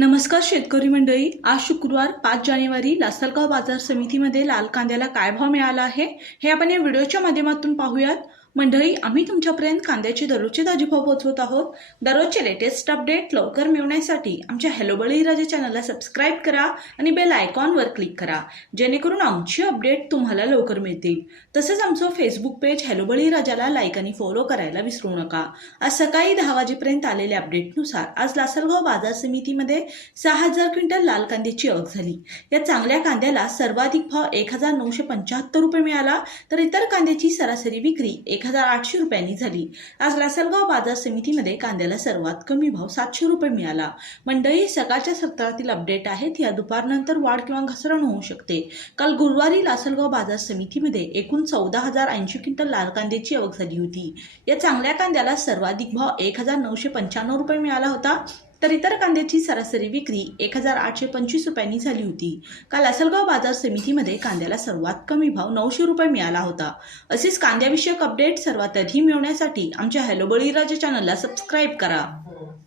नमस्कार शेतकरी मंडळी. आज शुक्रवार पाच जानेवारी लासलगाव बाजार समितीमध्ये लाल कांद्याला काय भाव मिळाला आहे? हे आपण या व्हिडिओच्या माध्यमातून पाहूयात. मंडळी आम्ही तुमच्यापर्यंत कांद्याचे दररोजचे ताजे भाव पोहोचवत आहोत. दररोजचे लेटेस्ट अपडेट लवकर मिळवण्यासाठी आमच्या हॅलो बळीराजा चॅनलला सबस्क्राईब करा आणि बेल आयकॉनवर क्लिक करा. जेणेकरून आमची अपडेट तुम्हाला लवकर मिळतील. तसेच आमचं फेसबुक पेज हॅलो बळीराजाला लाईक आणि फॉलो करायला विसरू नका. आज सकाळी दहा वाजेपर्यंत आलेल्या अपडेटनुसार आज लासलगाव बाजार समितीमध्ये सहा हजार क्विंटल लाल कांद्याची आवक झाली. या चांगल्या कांद्याला सर्वाधिक भाव एक हजार नऊशे पंच्याहत्तर रुपये मिळाला तर इतर कांद्याची सरासरी विक्री एक हजार आठशे रुपयांनी झाली. आज लासलगाव बाजार समितीमध्ये कांद्याला सर्वात कमी भाव सातशे रुपये मिळाला. मंडळी सकाळच्या सत्रातील अपडेट आहेत. या दुपारनंतर वाढ किंवा घसरण होऊ शकते. काल गुरुवारी लासलगाव बाजार समितीमध्ये एकूण चौदा हजार ऐंशी क्विंटल लाल कांद्याची आवक झाली होती. या चांगल्या कांद्याला सर्वाधिक भाव एक हजार नऊशे पंच्याण्णव रुपये मिळाला होता. तर इतर कांद्याची सरासरी विक्री एक हजार आठशे पंचवीस रुपयांनी झाली होती. काल लासलगाव बाजार समितीमध्ये कांद्याला सर्वात कमी भाव नऊशे रुपये मिळाला होता. असेच कांद्याविषयक अपडेट सर्वात आधी मिळवण्यासाठी आमच्या हॅलो बळीराजा चॅनलला सबस्क्राईब करा.